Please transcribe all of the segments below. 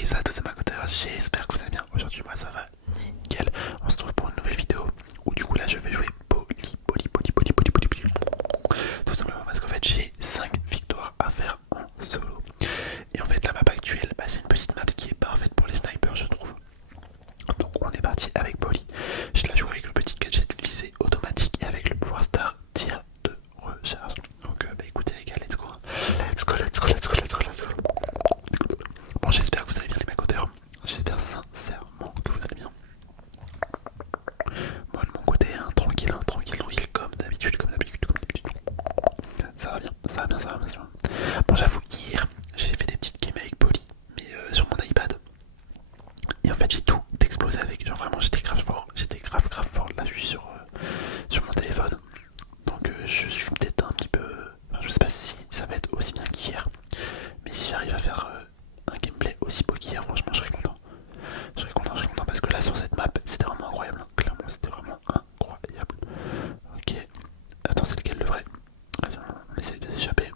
Hey, ça tous c'est ma côté, j'espère que vous allez bien. Aujourd'hui moi ça va nickel. On se retrouve pour une nouvelle vidéo où du coup là je vais jouer poly. Tout simplement parce qu'en fait j'ai 5 victoires à faire en solo. Et en fait la map actuelle, c'est une petite map qui est parfaite pour les snipers je trouve. Donc on est parti avec Poly. Je la joue avec le petit gadget visée automatique et avec le pouvoir star tir de recharge. Donc écoutez les gars, let's go. Bon, j'espère que vous allez bien les macoteurs. J'espère sincèrement que vous allez bien. Moi de mon côté, tranquille, comme d'habitude, Ça va bien, bien sûr. Bon, j'avoue, hier, j'ai fait des petites games avec Poly, mais sur mon iPad. Et en fait, j'ai tout explosé avec. Genre vraiment, j'étais grave fort. Grave fort. Là, je suis sur mon téléphone. Donc, je suis peut-être un petit peu. Enfin, je sais pas si ça va être aussi bien qu'hier. Mais si j'arrive à faire un gameplay aussi beau qu'hier, franchement, je serais content. Je serais content parce que là, sur cette map, c'était vraiment incroyable. Clairement, c'était vraiment incroyable. Ok. Attends, c'est lequel le vrai? Vas-y, on essaye de s'échapper.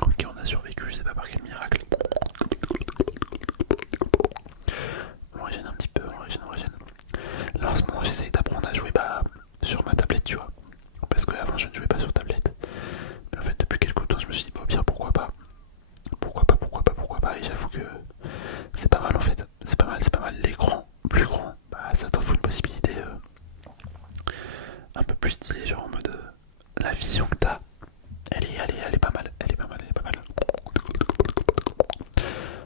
Ok, on a survécu, je sais pas par quel miracle. On régène un petit peu, on régène. Là en ce moment j'essaye d'apprendre à jouer sur ma tablette, tu vois. Parce qu'avant je ne jouais pas sur tablette. Mais en fait depuis quelques temps je me suis dit au pire pourquoi pas. Et j'avoue que c'est pas mal en fait. C'est pas mal. L'écran plus grand, ça t'offre une possibilité un peu plus stylée, genre en mode la vision que t'as. Elle est pas mal.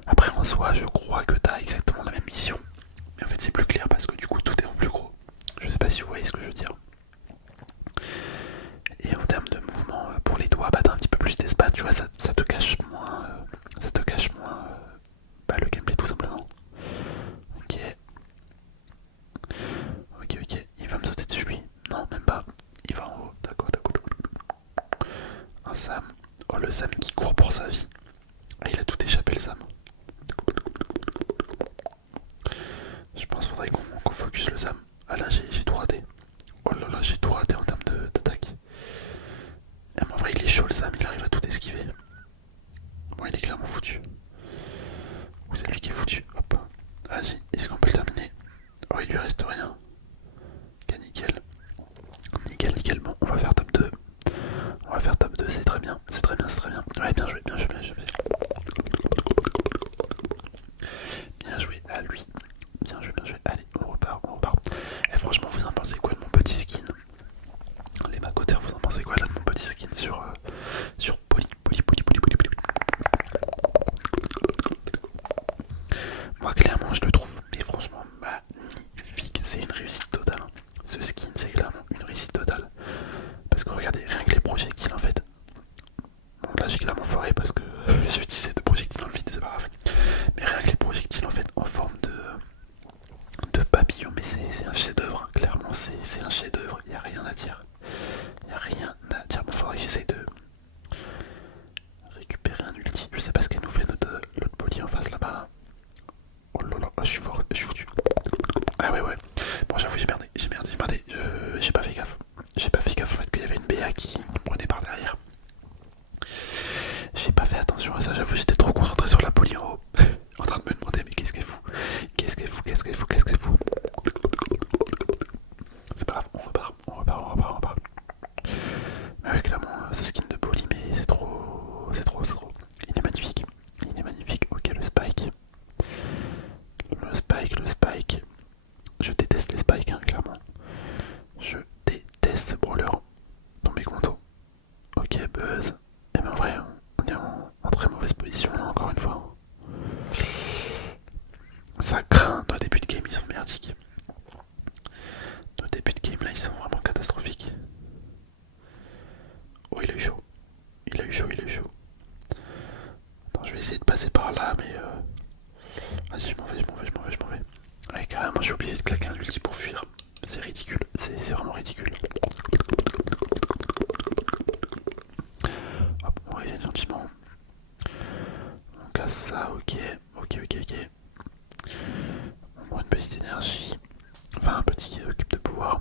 Après en soi je crois que t'as exactement la même vision. Mais en fait c'est plus clair parce que du coup tout est en plus gros. Je sais pas si vous voyez ce que je veux dire. Et en termes de mouvement pour les doigts, t'as un petit peu plus d'espace, tu vois, ça te cache moins, le gameplay tout simplement. Ok, il va me sauter dessus lui. Non, même pas. Il va en haut, d'accord. Un Sam. Oh, le Sam qui court pour sa vie. Ah, il a tout échappé le Sam. Je pense qu'il faudrait qu'on focus le Sam. Ah là, j'ai tout raté. Oh là là, j'ai tout raté en termes d'attaque. Mais en vrai, il est chaud le Sam, il arrive à tout esquiver. Bon, il est clairement foutu. Ou c'est lui qui est foutu. Hop. Vas-y, est-ce qu'on peut le terminer? Oh, il lui reste rien. Ok, nickel. Nickel. Bon, on va faire top 2. C'est très bien. Ouais, bien joué. Bien joué à lui. Bien joué. Allez, on repart. Et franchement, vous en pensez quoi de mon petit skin? Les macoteurs, vous en pensez quoi là de mon petit skin sur Poly? Moi, clairement, je le trouve, mais franchement, magnifique. C'est une réussite totale. Ce skin, c'est clairement une réussite totale. Parce que regardez, rien que les projectiles en fait. Bon, là, j'ai clairement foiré parce que j'ai utilisé deux projectiles dans le vide, c'est pas grave. Mais rien que les projectiles en fait, en forme de papillon, mais c'est un chef-d'œuvre. Clairement, c'est un chef-d'œuvre. Il n'y a rien à dire. Bon, faudrait que j'essaye de récupérer un ulti. Je sais pas ce qu'elle nous fait l'autre Poly en face là-bas là. Oh là là, je suis fort, je suis foutu. Ah ouais. Bon, j'avoue, j'ai merdé. J'ai pas fait gaffe. En fait qu'il y avait une BA qui me prenait par derrière. J'ai pas fait attention à ça, j'avoue, j'étais trop concentré sur la Poly en haut. En train de me demander, mais qu'est-ce qu'elle fout? C'est pas grave, on repart. Mais ouais, clairement, ce skin de Poly, mais c'est trop. Il est magnifique. Ok, le spike. Le spike. Je déteste les spikes, hein, clairement. Je déteste ce brawler dans mes contos. Ok, buzz. Et ben en vrai, on est en très mauvaise position là, encore une fois. Ça craint, nos débuts de game ils sont merdiques. Nos débuts de game là ils sont vraiment catastrophiques. Oh, il a eu chaud. Attends, je vais essayer de passer par là, mais vas-y, je m'en vais. Ouais, carrément, j'ai oublié de claquer un ulti pour fuir. C'est ridicule, c'est vraiment ridicule. Hop, on revient gentiment. On casse ça, ok. On prend une petite énergie. Enfin, un petit cube de pouvoir.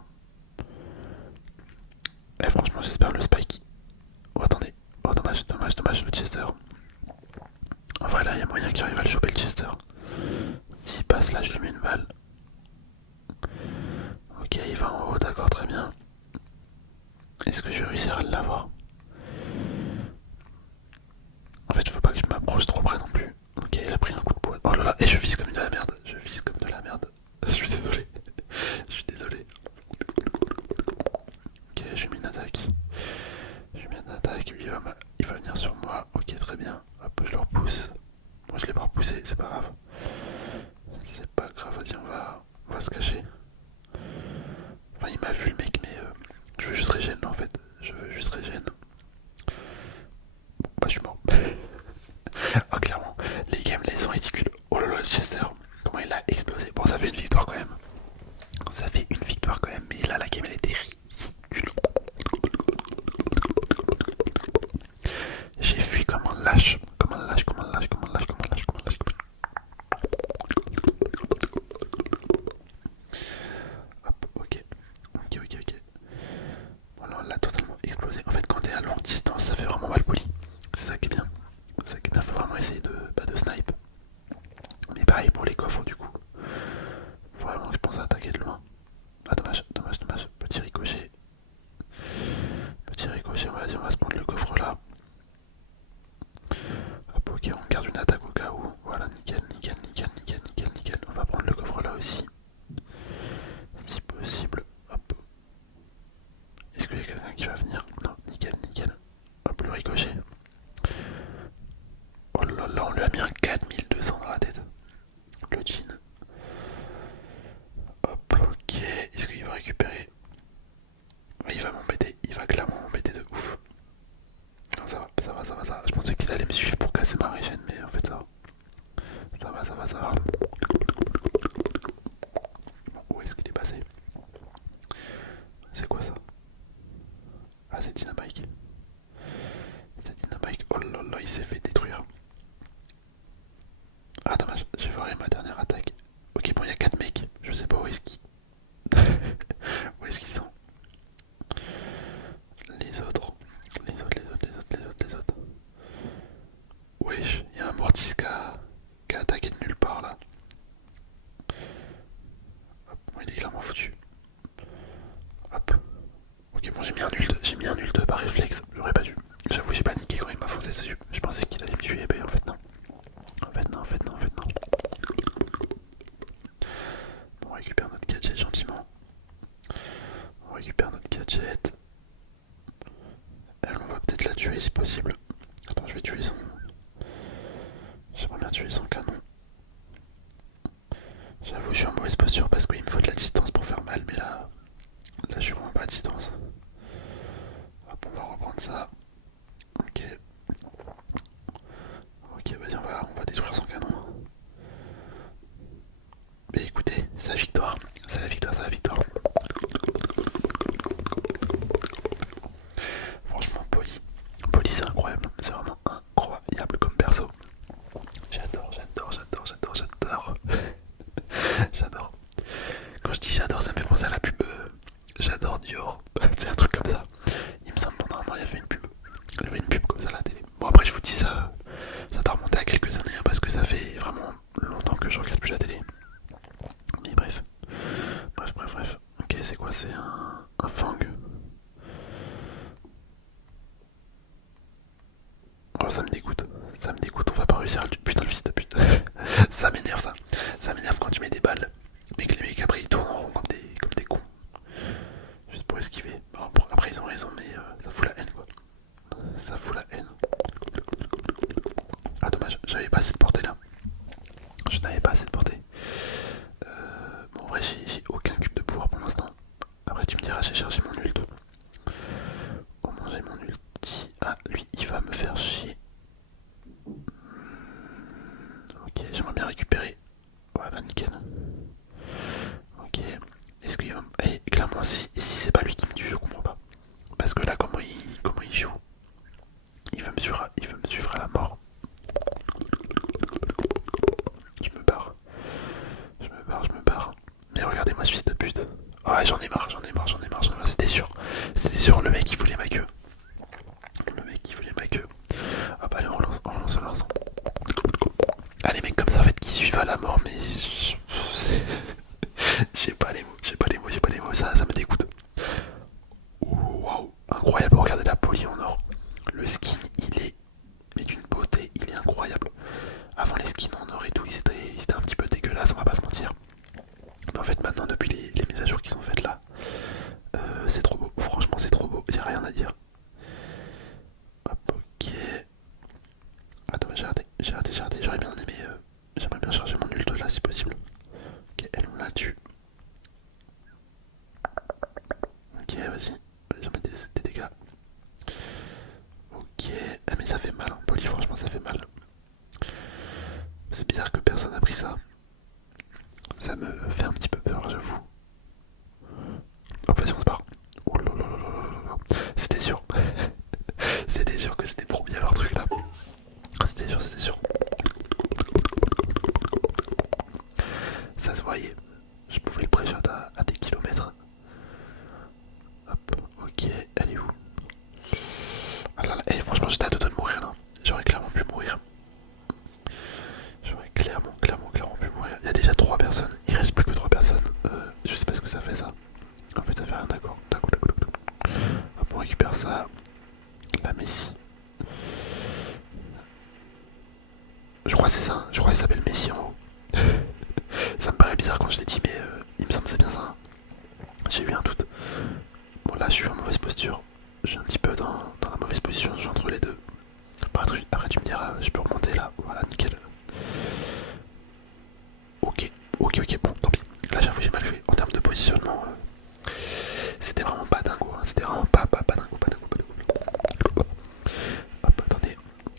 Et franchement, j'espère le spike. Oh, attendez. Oh, dommage, le Chester. En vrai, là, il y a moyen que j'arrive à le choper le Chester. réussir à l'avoir. En fait, faut pas que je m'approche trop près non plus. Ok, il a pris un coup de poing. Oh là là, et je vise comme de la merde. Je vise comme de la merde. Je suis désolé. Je suis désolé. Ok, j'ai mis une attaque. J'ai mis une attaque. Lui, il va venir sur moi. Ok, très bien. Hop, je le repousse. Moi, je l'ai pas repoussé, c'est pas grave. C'est pas grave, vas-y, on va se cacher. Enfin, il m'a vu le mec, mais je veux juste régène en fait. Je veux juste régène. Bon, bah, je suis mort. Oh, clairement, les games là, ils sont ridicules. Oh là là, le Chester, comment il a explosé. Bon, ça fait une victoire quand même. Ça fait une victoire quand même, mais là, la game elle était ridicule. J'ai fui comme un lâche. Comme un lâche, comme un lâche, comme un lâche, comme un lâche, comme un lâche. Hop, ok. Ok, ok, ok. Voilà, on l'a totalement explosé. En fait, quand t'es à longue distance, ça fait vraiment mal poli. C'est ça qui est bien. C'est ça qui est bien, faut vraiment essayer de snipe. Mais pareil pour les coffres du coup. Faut vraiment que je pense à attaquer de loin. Ah dommage, dommage, dommage. Petit ricochet. Petit ricochet, vas-y, on va se prendre le coffre là. Hop, ok, on garde une attaque au cas où. Voilà, nickel, nickel, nickel, nickel, nickel, nickel. On va prendre le coffre là aussi. Si possible. Hop. Est-ce qu'il y a quelqu'un qui va venir? Non, nickel, nickel. Hop, le ricochet. Oh là là, on lui a mis un 4200 dans la tête. Le jean. Hop, ok. Est-ce qu'il va récupérer? Il va m'embêter, il va clairement m'embêter de ouf. Non, ça va, ça va, ça va, ça va. Je pensais qu'il allait me suivre pour casser ma régène, mais en fait ça va. Ça va, ça va, ça va. Bon, où est-ce qu'il est passé? C'est quoi ça? Ah, c'est Dynamike. C'est Dynamike. Oh là là, il s'est fait détruire. Ah, dommage, j'ai foiré ma dernière attaque. Ok, bon, il y a 4 mecs. Je sais pas où est-ce qu'ils. Où est-ce qu'ils sont? Les autres. Les autres, les autres, les autres, les autres, les autres. Wesh, il y a un Mortis qui a attaqué de nulle part là. Hop, bon, il est clairement foutu. Hop. Ok, bon, j'ai mis un ult par réflexe. J'aurais pas dû. J'avoue, j'ai paniqué quand il m'a foncé dessus. Je pensais qu'il allait me tuer, mais en fait, non. En fait, non, en fait, non, en fait, non. Bon, on récupère notre gadget gentiment. On récupère notre gadget. Elle, on va peut-être la tuer si possible. Attends, je vais tuer son. J'aimerais bien tuer son canon. J'avoue, je suis en mauvaise posture parce qu'il me faut de la distance pour faire mal, mais là je suis vraiment pas à distance. Hop, on va reprendre ça. Ok. Ok, vas-y, on va détruire son canon. Mais écoutez, c'est la victoire. C'est la victoire, c'est la victoire. Franchement, Poli. Poli, c'est incroyable. C'est vraiment incroyable comme perso. J'adore, j'adore, j'adore, j'adore, j'adore. J'adore. Quand je dis j'adore, ça me fait penser à la pub. J'adore Dior. C'est un truc comme ça. Il me semble pendant un moment, il y avait une pub. Il y avait une pub comme ça à la télé. Bon, après, je vous dis ça. Ça doit remonter à quelques années hein, parce que ça fait vraiment longtemps que je regarde plus la télé. Mais bref. Bref, bref, bref. Ok, c'est quoi? C'est un fang. Oh, ça me dégoûte. Ça me dégoûte. On va pas réussir à le tuer. Putain, le fils de pute. Ça m'énerve, ça. Ça m'énerve quand tu mets des balles. Mais que les mecs après ils tournent en rond comme des cons. Juste pour esquiver. Bon, après ils ont raison, mais ça fout la haine quoi. Ça fout la haine. Ah dommage, j'avais pas assez de portée là. Je n'avais pas assez de portée. Bon en vrai j'ai aucun cube de pouvoir pour l'instant. Après tu me diras j'ai chargé mon ult. Au moins j'ai mon ulti. Ah lui il va me faire chier. Ok j'aimerais bien récupérer. Voilà nickel. Ok. Est-ce qu'il va me... Eh, clairement si c'est pas lui qui me tue je comprends pas. Parce que là comment il joue. Il veut me suivre à la mort. Je me barre. Je me barre, je me barre. Mais regardez-moi ce fils de pute. Oh, ouais, j'en ai marre, j'en ai marre, j'en ai marre, j'en ai marre. C'était sûr. C'était sûr, le mec il voulait ma queue. Le mec il voulait ma queue. Ah bah allez, on relance, on relance, on relance. Ah les mecs comme ça en fait qui suivent à la mort, mais j'ai pas les mots, j'ai pas les mots, j'ai pas les mots, ça me dégoûte. Waouh, incroyable, regardez. franchement les skins en or et tout, ils étaient un petit peu dégueulasses, on va pas se mentir. Mais en fait maintenant depuis les mises à jour qui sont faites là, c'est trop beau, franchement c'est trop beau, y a rien à dire. Hop, ok. Attends, j'ai raté, j'aurais bien aimé, j'aimerais bien charger mon ult là si possible. Ok, elle on l'a tue. Ok, vas-y, on met des dégâts. Ok, ah, mais ça fait mal, hein. Poli, franchement ça fait mal. C'est bizarre que personne n'a pris ça. Ça me fait un petit peu peur, j'avoue. Hop, vas-y, on se barre. Oh là là là là là là. C'était sûr. C'était sûr que c'était pour bien leur truc là. C'était sûr, c'était sûr. Ça se voyait. Je pouvais le pré-shot à des kilomètres. Hop, ok, elle est où? Ah là là, hey, franchement j'étais à deux doigts de mourir là. J'aurais clairement pu mourir. J'aurais clairement pu mourir. Il y a déjà 3 personnes, il reste plus que 3 personnes. Je sais pas ce que ça fait ça. En fait ça fait rien, d'accord. Hop, on récupère ça. La Messi. Je crois que c'est ça, hein. Je crois qu'il s'appelle Messi en haut. Ça me paraît bizarre quand je l'ai dit, mais il me semble que c'est bien ça, hein. J'ai eu un doute. Bon là je suis en mauvaise posture. Je suis un petit peu dans la mauvaise position, je suis entre les deux. Après tu me diras, je peux remonter là, voilà nickel. Ok, bon tant pis. Là j'avoue j'ai mal joué en termes de positionnement. C'était vraiment pas dingo, hein. C'était vraiment pas dingo. Hop, attendez,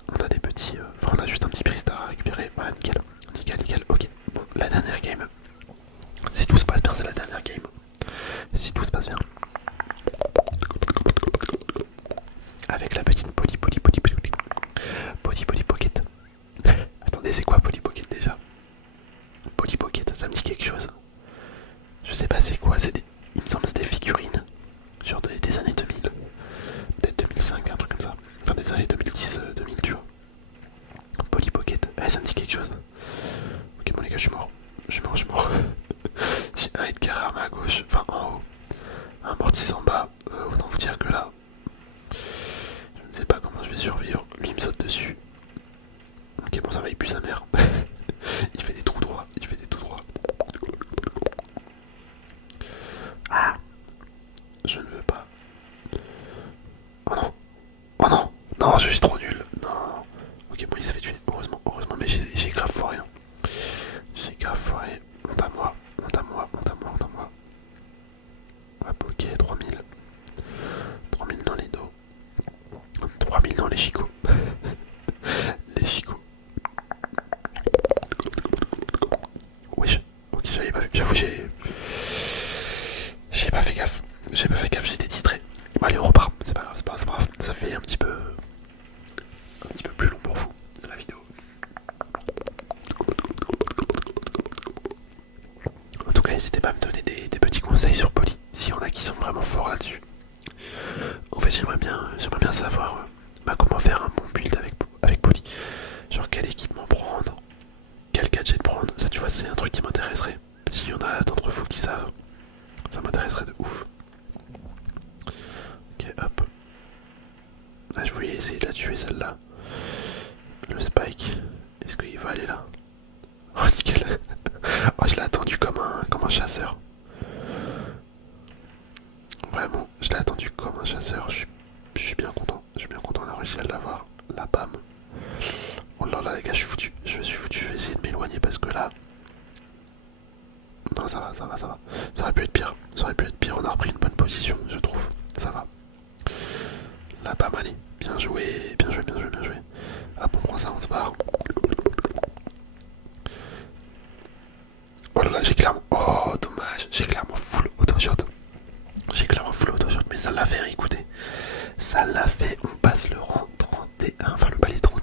on a des petits... Enfin on a juste un petit cristal à récupérer, voilà nickel. Ok, bon la dernière game. Si tout se passe bien c'est la dernière game. Si tout se passe bien. Avec la petite Polly Pocket. Attendez, c'est quoi Polly Pocket déjà? Polly Pocket, ça me dit quelque chose. Je sais pas c'est quoi, il me semble que c'est des figurines. Genre des années 2000. Peut-être 2005, un truc comme ça. Enfin des années 2010, 2000 tu vois. Polly Pocket, ouais ça me dit quelque chose. Ok bon les gars, je suis mort. J'ai un Edgar à ma gauche, enfin en haut. Un mortis en bas, autant vous dire que là... Je ne sais pas comment je vais survivre. Lui il me saute dessus. Ok bon ça va, il pue sa mère. Il fait des trous droits. Ah, je ne veux pas. Oh non, je suis trop nul. Non. Ok bon il s'est fait tuer. Heureusement, mais j'ai grave foiré. Honte à moi. Hop, ok, 3000. 3000 dans les dos. 3000 dans les chicots. Les chicots. Wesh. Ok, j'avais pas vu. J'avoue, j'ai pas fait gaffe. J'étais distrait. Bon, allez, on repart. C'est pas grave. Ça fait un petit peu plus long pour vous, la vidéo. En tout cas, n'hésitez pas à me donner des petits conseils sur Poly, s'il y en a qui sont vraiment forts là-dessus. En fait, j'aimerais bien savoir comment faire un bon build avec Poly. Genre, quel équipement prendre, quel gadget prendre. Ça, tu vois, c'est un truc qui m'intéresserait. S'il y en a d'entre vous qui savent, ça m'intéresserait de ouf. Ok, hop. Là, je voulais essayer de la tuer, celle-là. Le Spike, est-ce qu'il va aller là? Oh, nickel. Oh, je l'ai attendu comme un chasseur. Vraiment, je l'ai attendu comme un chasseur. Je suis bien content. On a réussi à l'avoir. La bam. Oh là là, les gars, je suis foutu. Je vais essayer de m'éloigner parce que là... Non, ça va. Ça aurait pu être pire. On a repris une bonne position, je trouve. Ça va. La bam, allez. Bien joué. Hop, on prend ça, on se barre. Oh là là, j'ai clairement... Oh, dommage. J'ai clairement full auto-shot. Mais ça l'a fait, écoutez. Ça l'a fait. On passe le rang 31. Enfin, le balai 31.